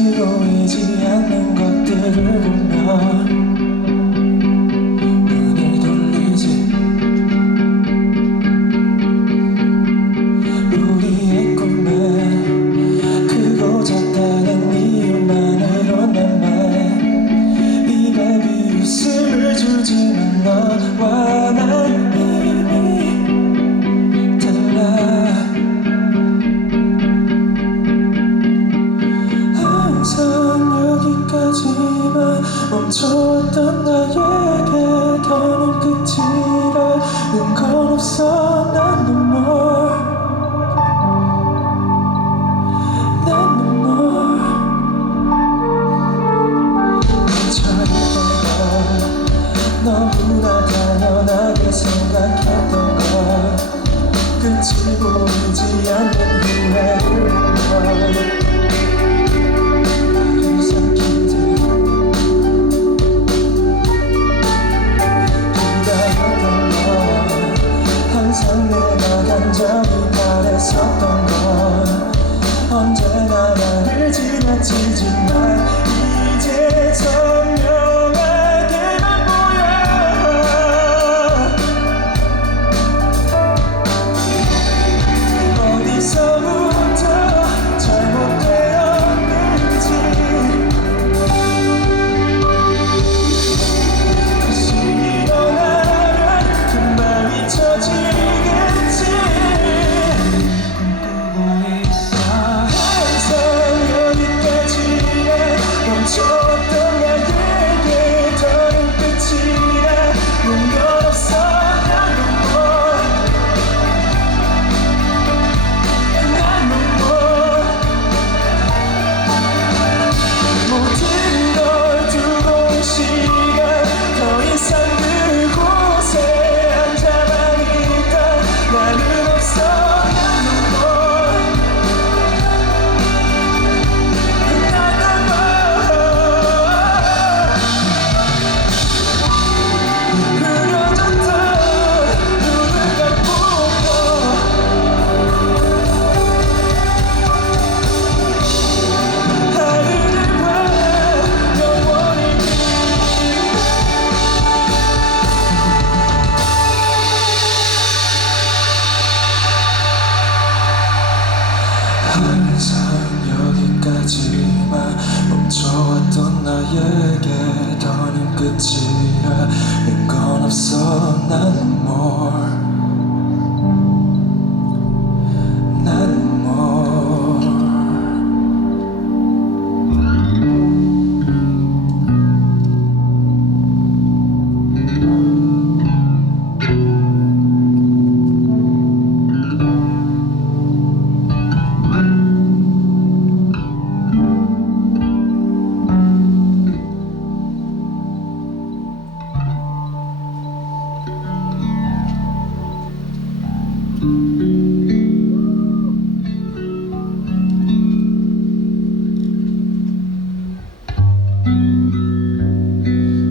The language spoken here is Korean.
보이지 않는 것들을 보면 눈을 돌리지. 우리의 꿈에 크고 작다는 이유만으로는 내 입에 비웃음을 주지만 너와 줬던 나에게 더는 끝이라는 건 없어 난 눈물. 난 눈물. 처음에 너무나 당연하게 생각했던 걸. 끝이 보이지 않는 후회인